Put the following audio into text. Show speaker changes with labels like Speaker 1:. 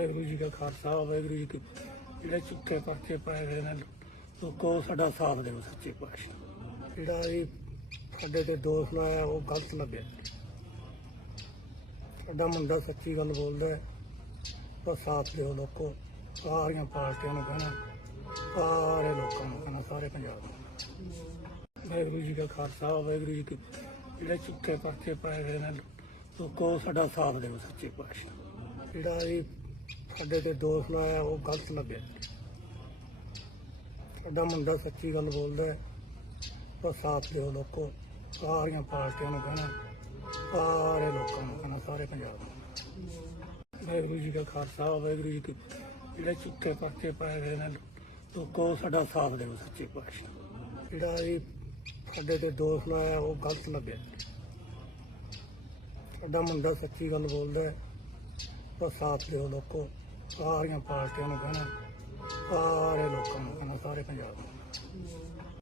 Speaker 1: ਵਾਹਿਗੁਰੂ ਜੀ ਕਾ ਖਾਲਸਾ, ਵਾਹਿਗੁਰੂ ਜੀ ਕੀ ਫਤਿਹ। ਜਿਹੜੇ ਝੁੱਕੇ ਪਰਚੇ ਪਾਏ ਗਏ ਨੇ, ਲੋਕੋ, ਸਾਡਾ ਸਾਥ ਦਿਓ, ਸੱਚੇ ਪਾਤਸ਼ਾਹ ਜਿਹੜਾ ਇਹ ਸਾਡੇ ਤੇ ਦੋਸ਼ ਲਾਇਆ, ਉਹ ਗਲਤ ਲੱਗਿਆ। ਸਾਡਾ ਮੁੰਡਾ ਸੱਚੀ ਗੱਲ ਬੋਲਦਾ ਹੈ ਤਾਂ ਸਾਥ ਦਿਓ ਲੋਕੋ। ਸਾਰੀਆਂ ਪਾਰਟੀਆਂ ਨੂੰ ਕਹਿਣਾ, ਸਾਰੇ ਲੋਕਾਂ ਨੂੰ ਕਹਿਣਾ, ਸਾਰੇ ਪੰਜਾਬ ਨੂੰ। ਵਾਹਿਗੁਰੂ ਜੀ ਕਾ ਖਾਲਸਾ, ਵਾਹਿਗੁਰੂ ਜੀ ਕੀ ਫਤਿਹ। ਜਿਹੜੇ ਝੁੱਕੇ ਪਰਚੇ ਪਾਏ ਗਏ ਨੇ, ਲੋਕੋ, ਸਾਡਾ ਸਾਥ ਦਿਓ, ਸੱਚੇ ਪਾਤਸ਼ਾਹ ਜਿਹੜਾ ਇਹ ਸਾਡੇ ਤੇ ਦੋਸ਼ ਲਾਇਆ ਉਹ ਗਲਤ ਲੱਗਿਆ ਸਾਡਾ ਮੁੰਡਾ ਸੱਚੀ ਗੱਲ ਬੋਲਦਾ ਹੈ ਤਾਂ ਸਾਥ ਦਿਓ ਲੋਕੋ। ਸਾਰੀਆਂ ਪਾਰਟੀਆਂ ਨੂੰ ਕਹਿਣਾ, ਸਾਰੇ ਲੋਕਾਂ ਨੂੰ ਕਹਿਣਾ, ਸਾਰੇ ਪੰਜਾਬ ਨੂੰ। ਵਾਹਿਗੁਰੂ ਜੀ ਕਾ ਖਾਲਸਾ, ਵਾਹਿਗੁਰੂ ਜੀ ਕੀ ਜਿਹੜੇ ਝੁੱਕੇ ਪਰਚੇ ਪਾਏ ਗਏ ਨੇ, ਲੋਕੋ, ਸਾਡਾ ਸਾਥ ਦਿਓ ਸੱਚੇ ਪਾਤਸ਼ਾਹ। ਜਿਹੜਾ ਇਹ ਸਾਡੇ ਤੇ ਦੋਸ਼ ਲਾਇਆ ਉਹ ਗਲਤ ਲੱਗਿਆ ਸਾਡਾ ਮੁੰਡਾ ਸੱਚੀ ਗੱਲ ਬੋਲਦਾ ਹੈ ਤਾਂ ਸਾਥ ਦਿਓ ਲੋਕੋ। ਸਾਰੀਆਂ ਪਾਰਟੀਆਂ ਨੂੰ ਕਹਿਣਾ ਸਾਰੇ ਲੋਕਾਂ ਨੂੰ ਕਹਿਣਾ ਸਾਰੇ ਪੰਜਾਬ ਨੂੰ।